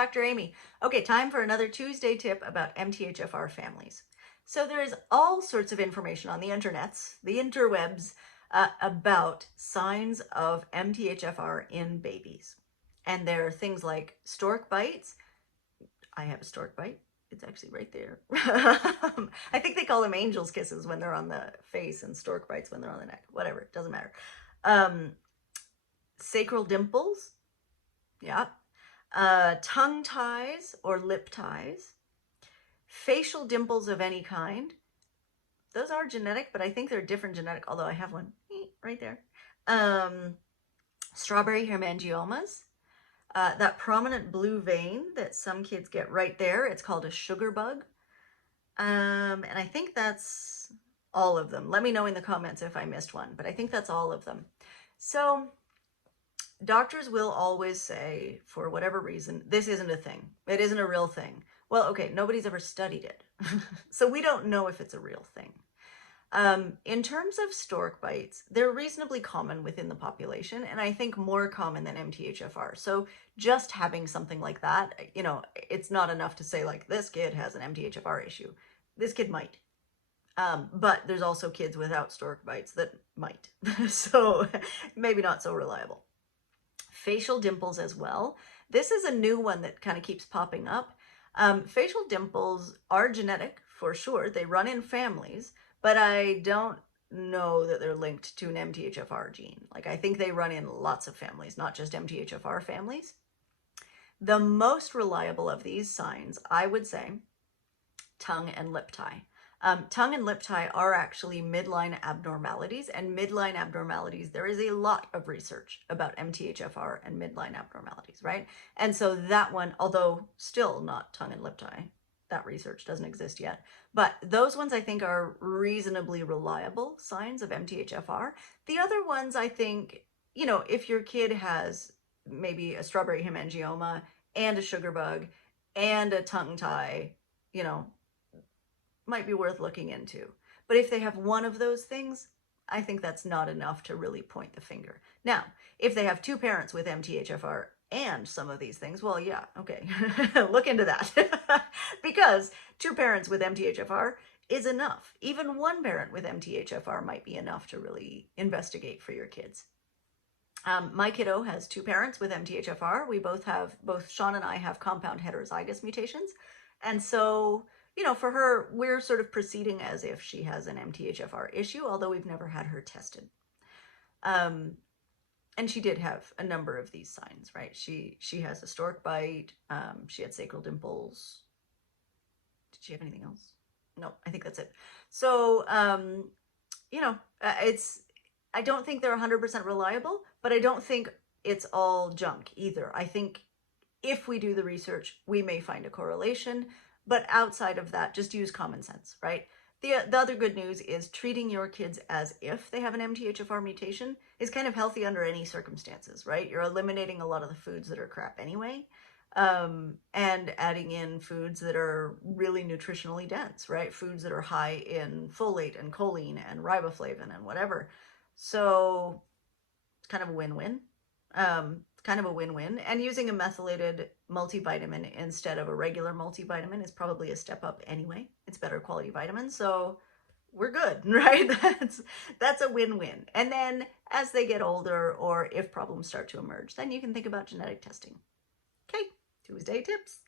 Dr. Amy. Okay, time for another Tuesday tip about MTHFR families. So there is all sorts of information on the internets, the interwebs, about signs of MTHFR in babies. And there are things like stork bites. I have a stork bite. It's actually right there. I think they call them angel's kisses when they're on the face and stork bites when they're on the neck. Whatever, it doesn't matter. Sacral dimples. Yeah. Tongue ties or lip ties. Facial dimples of any kind. Those are genetic, but I think they're different genetic, although I have one right there. Strawberry hemangiomas. That prominent blue vein that some kids get right there, it's called a sugar bug. And I think that's all of them. Let me know in the comments if I missed one, but I think that's all of them. So doctors will always say, for whatever reason, this isn't a thing. It isn't a real thing. Well, okay, nobody's ever studied it. So we don't know if it's a real thing. In terms of stork bites, they're reasonably common within the population, and I think more common than MTHFR. So just having something like that, you know, it's not enough to say like, this kid has an MTHFR issue. This kid might. But there's also kids without stork bites that might. So maybe not so reliable. Facial dimples as well. This is a new one that kind of keeps popping up. Facial dimples are genetic for sure. They run in families, but I don't know that they're linked to an MTHFR gene. Like, I think they run in lots of families, not just MTHFR families. The most reliable of these signs, I would say, tongue and lip tie. Tongue and lip tie are actually midline abnormalities, and midline abnormalities, there is a lot of research about MTHFR and midline abnormalities, right? And so that one, although still not tongue and lip tie, that research doesn't exist yet, but those ones I think are reasonably reliable signs of MTHFR. The other ones, I think, you know, if your kid has maybe a strawberry hemangioma and a sugar bug and a tongue tie, you know, might be worth looking into. But if they have one of those things, I think that's not enough to really point the finger. Now, if they have two parents with MTHFR and some of these things, well, yeah, okay, look into that. Because two parents with MTHFR is enough. Even one parent with MTHFR might be enough to really investigate for your kids. My kiddo has two parents with MTHFR. We both Sean and I have compound heterozygous mutations. And so, you know, for her, we're sort of proceeding as if she has an MTHFR issue, although we've never had her tested. And she did have a number of these signs, right? She has a stork bite. She had sacral dimples. Did she have anything else? No, I think that's it. So, you know, I don't think they're 100% reliable, but I don't think it's all junk either. I think if we do the research, we may find a correlation. But outside of that, just use common sense, right? The other good news is treating your kids as if they have an MTHFR mutation is kind of healthy under any circumstances, right? You're eliminating a lot of the foods that are crap anyway, and adding in foods that are really nutritionally dense, right? Foods that are high in folate and choline and riboflavin and whatever. So it's kind of a win-win. Kind of a win-win, and using a methylated multivitamin instead of a regular multivitamin is probably a step up anyway. It's better quality vitamin, so we're good, right? That's a win-win. And then as they get older, or if problems start to emerge, then you can think about genetic testing. Okay, Tuesday tips.